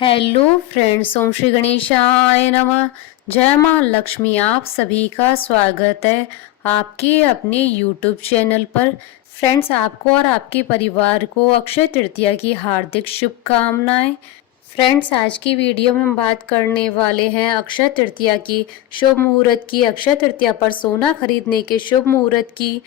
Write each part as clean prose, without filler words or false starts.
Hello friends, ओम श्री गणेशाय नमः। जय मां लक्ष्मी। आप सभी का स्वागत है आपके अपने यूट्यूब चैनल पर। फ्रेंड्स, आपको और आपके परिवार को अक्षय तृतीया की हार्दिक शुभकामनाएं। फ्रेंड्स, आज की वीडियो में हम बात करने वाले हैं अक्षय तृतीया की शुभ मुहूर्त की, अक्षय तृतीया पर सोना खरीदने के शुभ मुहूर्त की,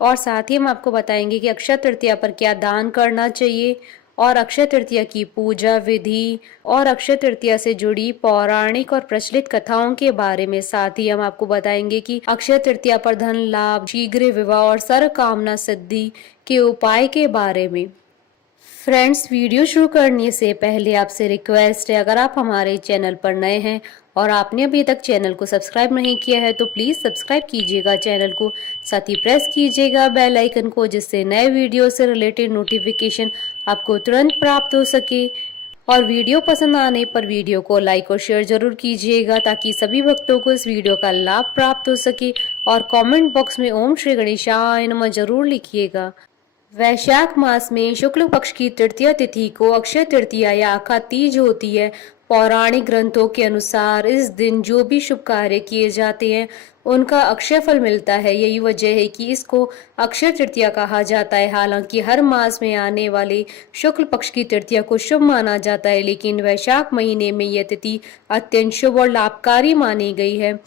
और साथ ही हम आपको बताएंगे कि अक्षय तृतीया पर क्या दान करना चाहिए और अक्षय तृतीया की पूजा विधि और अक्षय तृतीया से जुड़ी पौराणिक और प्रचलित कथाओं के बारे में। साथ ही हम आपको बताएंगे कि अक्षय तृतीया पर धन लाभ, शीघ्र विवाह और सर्व कामना सिद्धि के उपाय के बारे में। फ्रेंड्स, वीडियो शुरू करने से पहले आपसे रिक्वेस्ट है, अगर आप हमारे चैनल पर नए हैं और आपने अभी तक चैनल को सब्सक्राइब नहीं किया है तो प्लीज़ सब्सक्राइब कीजिएगा चैनल को, साथ ही प्रेस कीजिएगा बेल आइकन को, जिससे नए वीडियो से रिलेटेड नोटिफिकेशन आपको तुरंत प्राप्त हो सके। और वीडियो पसंद आने पर वीडियो को लाइक और शेयर जरूर कीजिएगा ताकि सभी भक्तों को इस वीडियो का लाभ प्राप्त हो सके। और कमेंट बॉक्स में ओम श्री गणेशाय नमः जरूर लिखिएगा। वैशाख मास में शुक्ल पक्ष की तृतीया तिथि को अक्षय तृतीया या आखा तीज होती है। पौराणिक ग्रंथों के अनुसार इस दिन जो भी शुभ कार्य किए जाते हैं उनका अक्षय फल मिलता है। यही वजह है कि इसको अक्षय तृतीया कहा जाता है। हालांकि हर मास में आने वाले शुक्ल पक्ष की तृतीया को शुभ माना जाता है, लेकिन वैशाख महीने में यह तिथि अत्यंत शुभ और लाभकारी मानी गई है।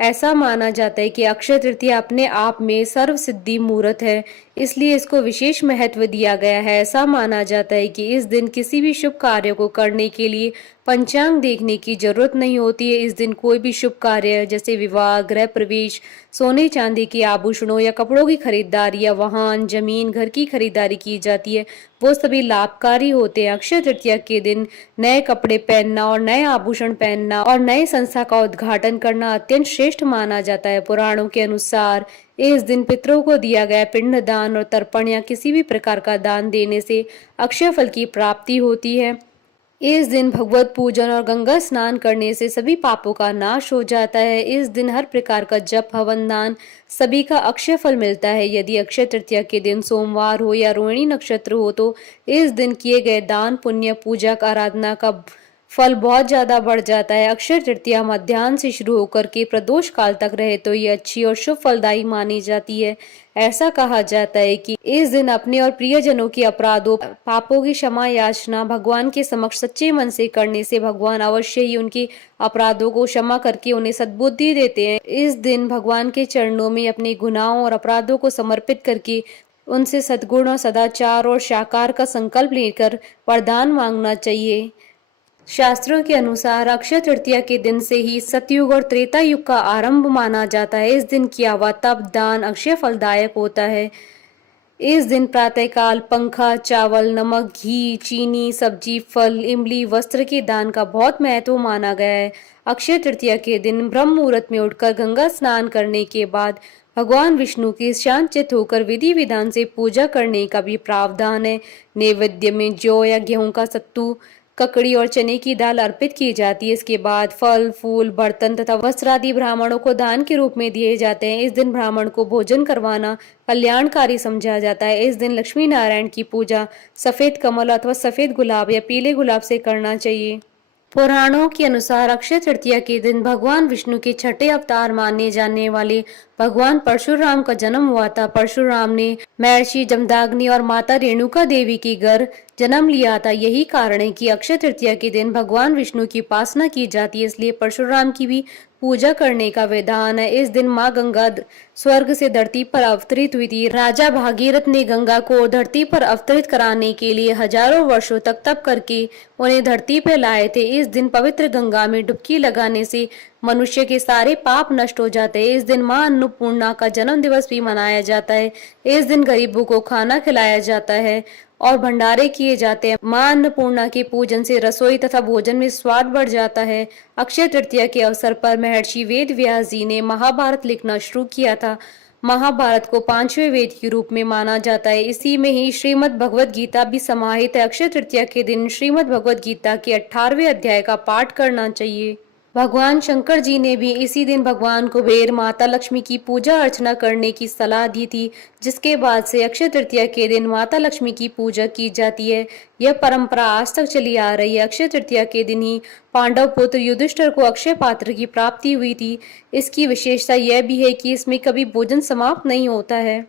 ऐसा माना जाता है कि अक्षय तृतीया अपने आप में सर्व सिद्धि मुहूर्त है, इसलिए इसको विशेष महत्व दिया गया है। ऐसा माना जाता है कि इस दिन किसी भी शुभ कार्य को करने के लिए पंचांग देखने की जरूरत नहीं होती है। इस दिन कोई भी शुभ कार्य जैसे विवाह, गृह प्रवेश, सोने चांदी के आभूषणों या कपड़ों की खरीदारी या वाहन, जमीन, घर की खरीदारी की जाती है, वो सभी लाभकारी होते हैं। अक्षय तृतीया के दिन नए कपड़े पहनना और नए आभूषण पहनना और नए संस्था का उद्घाटन करना अत्यंत श्रेष्ठ माना जाता है। पुराणों के अनुसार इस दिन पितरों को दिया गया पिंड दान और तर्पण या किसी भी प्रकार का दान देने से अक्षय फल की प्राप्ति होती है। इस दिन भगवत पूजन और गंगा स्नान करने से सभी पापों का नाश हो जाता है। इस दिन हर प्रकार का जप, हवन, दान सभी का अक्षय फल मिलता है। यदि अक्षय तृतीया के दिन सोमवार हो या रोहिणी नक्षत्र हो तो इस दिन किए गए दान, पुण्य, पूजा, आराधना का फल बहुत ज्यादा बढ़ जाता है। अक्षय तृतीया मध्याह्न से शुरू होकर के प्रदोष काल तक रहे तो ये अच्छी और शुभ फलदायी मानी जाती है। ऐसा कहा जाता है कि इस दिन अपने और प्रियजनों के अपराधों, पापों की क्षमा याचना भगवान के समक्ष सच्चे मन से करने से भगवान अवश्य ही उनके अपराधों को क्षमा करके उन्हें सद्बुद्धि देते हैं। इस दिन भगवान के चरणों में अपने गुनाहों और अपराधों को समर्पित करके उनसे सद्गुण और सदाचार और साकार का संकल्प लेकर वरदान मांगना चाहिए। शास्त्रों के अनुसार अक्षय तृतीया के दिन से ही सतयुग और त्रेता युग का आरंभ माना जाता है। इस दिन किया हुआ तप, दान अक्षय फलदायक होता है। इस दिन प्रातःकाल पंखा, चावल, नमक, घी, चीनी, सब्जी, फल, इमली, वस्त्र के दान का बहुत महत्व माना गया है। अक्षय तृतीया के दिन ब्रह्म मुहूर्त में उठकर गंगा स्नान करने के बाद भगवान विष्णु की शांतचित्त होकर विधि विधान से पूजा करने का भी प्रावधान है। नैवेद्य में जौ या गेहूं का सत्तू, ककड़ी और चने की दाल अर्पित की जाती है। इसके बाद फल, फूल, बर्तन तथा वस्त्र आदि ब्राह्मणों को दान के रूप में दिए जाते हैं। इस दिन ब्राह्मण को भोजन करवाना कल्याणकारी समझा जाता है। इस दिन लक्ष्मी नारायण की पूजा सफेद कमल अथवा सफेद गुलाब या पीले गुलाब से करना चाहिए। पुराणों के अनुसार अक्षय तृतीया के दिन भगवान विष्णु के छठे अवतार माने जाने वाले भगवान परशुराम का जन्म हुआ था। परशुराम ने महर्षि जमदाग्नि और माता रेणुका देवी के घर जन्म लिया था। यही कारण है कि अक्षय तृतीया के दिन भगवान विष्णु की उपासना की जाती है, इसलिए परशुराम की भी पूजा करने का विधान है। इस दिन माँ गंगा स्वर्ग से धरती पर अवतरित हुई थी। राजा भागीरथ ने गंगा को धरती पर अवतरित कराने के लिए हजारों वर्षों तक तप करके उन्हें धरती पर लाए थे। इस दिन पवित्र गंगा में डुबकी लगाने से मनुष्य के सारे पाप नष्ट हो जाते हैं। इस दिन माँ अन्नपूर्णा का जन्म दिवस भी मनाया जाता है। इस दिन गरीबों को खाना खिलाया जाता है और भंडारे किए जाते हैं। माँ अन्नपूर्णा के पूजन से रसोई तथा भोजन में स्वाद बढ़ जाता है। अक्षय तृतीया के अवसर पर महर्षि वेद व्यास जी ने महाभारत लिखना शुरू किया था। महाभारत को पांचवें वेद के रूप में माना जाता है। इसी में ही श्रीमद् भगवद गीता भी समाहित है। अक्षय तृतीया के दिन श्रीमद् भगवद गीता के 18वें अध्याय का पाठ करना चाहिए। भगवान शंकर जी ने भी इसी दिन भगवान कुबेर, माता लक्ष्मी की पूजा अर्चना करने की सलाह दी थी, जिसके बाद से अक्षय तृतीया के दिन माता लक्ष्मी की पूजा की जाती है। यह परंपरा आज तक चली आ रही है। अक्षय तृतीया के दिन ही पांडव पुत्र युधिष्ठिर को अक्षय पात्र की प्राप्ति हुई थी। इसकी विशेषता यह भी है कि इसमें कभी भोजन समाप्त नहीं होता है।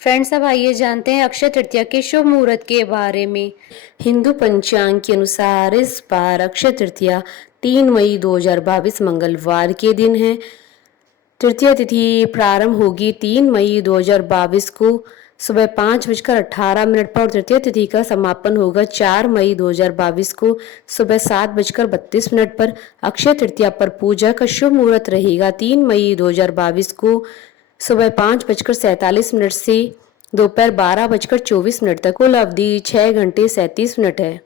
फ्रेंड्स, अब आइए जानते हैं अक्षय तृतीया के शुभ मुहूर्त के बारे में। हिंदू पंचांग के अनुसार इस बार अक्षय तृतीया 3 मई 2022 मंगलवार के दिन है। तृतीया तिथि प्रारंभ होगी 3 मई 2022 को सुबह 5:18 पर और तृतीय तिथि का समापन होगा 4 मई 2022 को सुबह 7:32 पर। अक्षय तृतीया पर पूजा का शुभ मुहूर्त रहेगा 3 मई 2022 को सुबह 5:47 से दोपहर 12:24 तक। कुल अवधि 6 घंटे 37 मिनट है।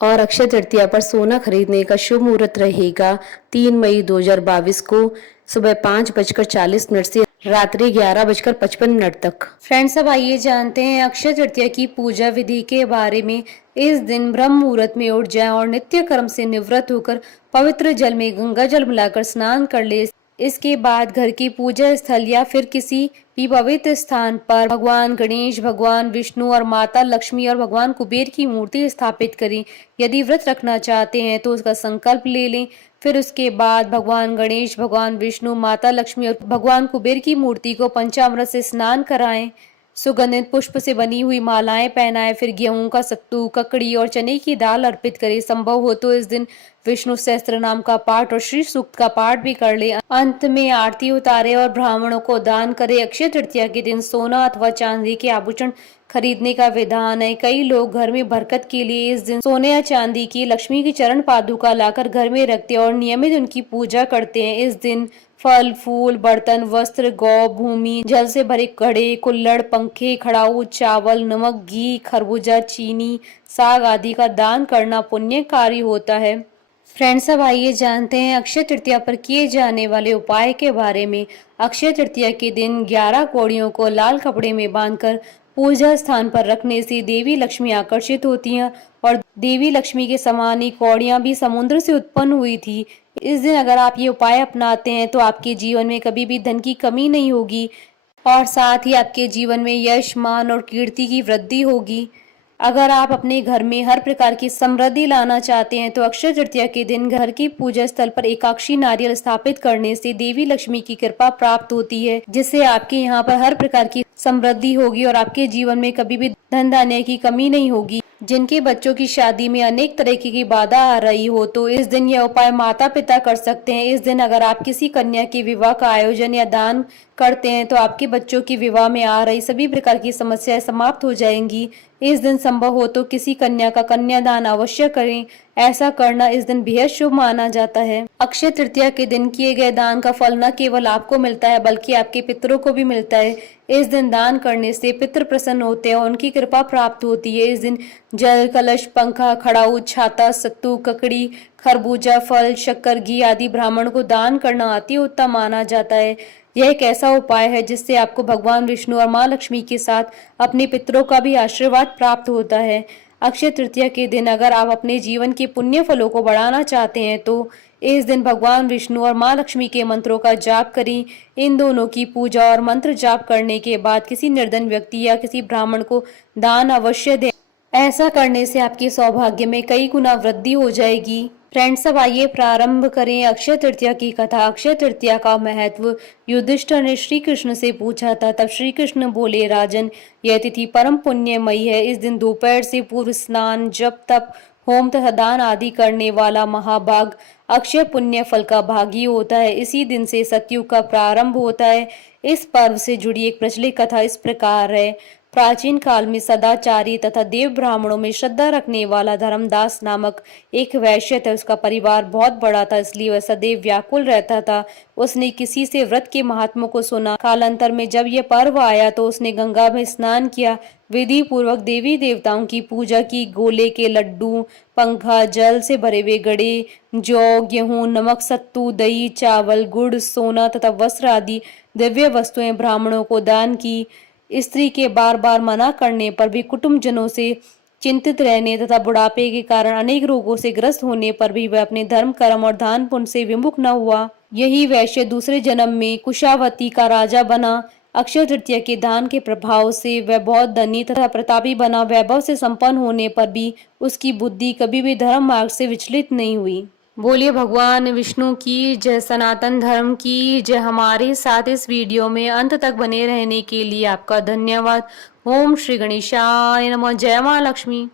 और अक्षय तृतीया पर सोना खरीदने का शुभ मुहूर्त रहेगा 3 मई 2022 को सुबह 5:40 से रात्रि 11:55 तक। फ्रेंड्स, अब आइए जानते हैं अक्षय तृतीया की पूजा विधि के बारे में। इस दिन ब्रह्म मुहूर्त में उठ जाएं और नित्य कर्म से निवृत्त होकर पवित्र जल में गंगा जल मिलाकर स्नान कर ले। इसके बाद घर की पूजा स्थल या फिर किसी भी पवित्र स्थान पर भगवान गणेश, भगवान विष्णु और माता लक्ष्मी और भगवान कुबेर की मूर्ति स्थापित करें। यदि व्रत रखना चाहते हैं तो उसका संकल्प ले लें। फिर उसके बाद भगवान गणेश, भगवान विष्णु, माता लक्ष्मी और भगवान कुबेर की मूर्ति को पंचामृत से स्नान कराएं। सुगंधित पुष्प से बनी हुई मालाएं पहनाएं। फिर गेहूं का सत्तू, ककड़ी और चने की दाल अर्पित करें। संभव हो तो इस दिन विष्णु सहस्त्र नाम का पाठ और श्री सूक्त का पाठ भी कर ले। अंत में आरती उतारे और ब्राह्मणों को दान करे। अक्षय तृतीया के दिन सोना अथवा चांदी के आभूषण खरीदने का विधान है। कई लोग घर में बरकत के लिए इस दिन सोने या चांदी की लक्ष्मी की चरण पादुका लाकर घर में रखते और नियमित उनकी पूजा करते हैं। इस दिन फल, फूल, बर्तन, वस्त्र, गौ, भूमि, जल से भरे घड़े, कुल्हड़, पंखे, खड़ाऊ, चावल, नमक, घी, खरबूजा, चीनी, साग आदि का दान करना पुण्यकारी होता है। फ्रेंड्स, अब आइए जानते हैं अक्षय तृतीया पर किए जाने वाले उपाय के बारे में। अक्षय तृतीया के दिन 11 कौड़ियों को लाल कपड़े में बांधकर पूजा स्थान पर रखने से देवी लक्ष्मी आकर्षित होती हैं और देवी लक्ष्मी के समान ही कौड़ियां भी समुद्र से उत्पन्न हुई थी। इस दिन अगर आप ये उपाय अपनाते हैं तो आपके जीवन में कभी भी धन की कमी नहीं होगी और साथ ही आपके जीवन में यश, मान और कीर्ति की वृद्धि होगी। अगर आप अपने घर में हर प्रकार की समृद्धि लाना चाहते हैं तो अक्षय तृतीया के दिन घर की पूजा स्थल पर एकाक्षी नारियल स्थापित करने से देवी लक्ष्मी की कृपा प्राप्त होती है, जिससे आपके यहाँ पर हर प्रकार की समृद्धि होगी और आपके जीवन में कभी भी धन धान्य की कमी नहीं होगी। जिनके बच्चों की शादी में अनेक तरह की बाधा आ रही हो तो इस दिन यह उपाय माता पिता कर सकते हैं। इस दिन अगर आप किसी कन्या के विवाह का आयोजन या दान करते हैं तो आपके बच्चों की विवाह में आ रही सभी प्रकार की समस्याएं समाप्त हो जाएंगी। इस दिन संभव हो तो किसी कन्या का कन्यादान अवश्य करें। ऐसा करना इस दिन बेहद शुभ माना जाता है। अक्षय तृतीया के दिन किए गए दान का फल न केवल आपको मिलता है बल्कि आपके पितरों को भी मिलता है। इस दिन दान करने से पितृ प्रसन्न होते हैं और उनकी कृपा प्राप्त होती है। इस दिन जल, कलश, पंखा, खड़ाऊ, छाता, सत्तू, ककड़ी, खरबूजा, फल, शक्कर, घी आदि ब्राह्मण को दान करना अति उत्तम माना जाता है। यह एक ऐसा उपाय है जिससे आपको भगवान विष्णु और माँ लक्ष्मी के साथ अपने पितरों का भी आशीर्वाद प्राप्त होता है। अक्षय तृतीया के दिन अगर आप अपने जीवन के पुण्य फलों को बढ़ाना चाहते हैं तो इस दिन भगवान विष्णु और माँ लक्ष्मी के मंत्रों का जाप करें। इन दोनों की पूजा और मंत्र जाप करने के बाद किसी निर्धन व्यक्ति या किसी ब्राह्मण को दान अवश्य दें। ऐसा करने से आपके सौभाग्य में कई गुना वृद्धि हो जाएगी। फ्रेंड्स, अब आइए प्रारंभ करें अक्षय तृतीया की कथा। अक्षय तृतीया का महत्व युधिष्ठिर ने श्री कृष्ण से पूछा था। तब श्री कृष्ण बोले, राजन, यह तिथि परम पुण्यमयी है। इस दिन दोपहर से पूर्व स्नान, जप, तप, होम तथा दान आदि करने वाला महाभाग अक्षय पुण्य फल का भागी होता है। इसी दिन से सतयुग का प्रारंभ होता है। इस पर्व से जुड़ी एक प्रचलित कथा इस प्रकार है। प्राचीन काल में सदाचारी तथा देव ब्राह्मणों में श्रद्धा रखने वाला धर्मदास नामक एक वैश्य था। उसका परिवार बहुत बड़ा था, इसलिए वह सदैव व्याकुल रहता था। उसने किसी से व्रत के महात्म्य को सुना। कालांतर में जब यह पर्व आया तो उसने गंगा में स्नान किया, विधि पूर्वक देवी देवताओं की पूजा की। गोले के लड्डू, पंखा, जल से भरे हुए गड़े, जौ, गेहूं, नमक, सत्तू, दही, चावल, गुड़, सोना तथा वस्त्र आदि दिव्य वस्तुएं ब्राह्मणों को दान की। स्त्री के बार बार मना करने पर भी कुटुंबजनों से चिंतित रहने तथा बुढ़ापे के कारण अनेक रोगों से ग्रस्त होने पर भी वह अपने धर्म कर्म और दान पुण्य से विमुख न हुआ। यही वैश्य दूसरे जन्म में कुशावती का राजा बना। अक्षय तृतीया के दान के प्रभाव से वह बहुत धनी तथा प्रतापी बना। वैभव से संपन्न होने पर भी उसकी बुद्धि कभी भी धर्म मार्ग से विचलित नहीं हुई। बोलिए भगवान विष्णु की जय, सनातन धर्म की जय। हमारे साथ इस वीडियो में अंत तक बने रहने के लिए आपका धन्यवाद। ओम श्री गणेशाय नमः। जय मां लक्ष्मी।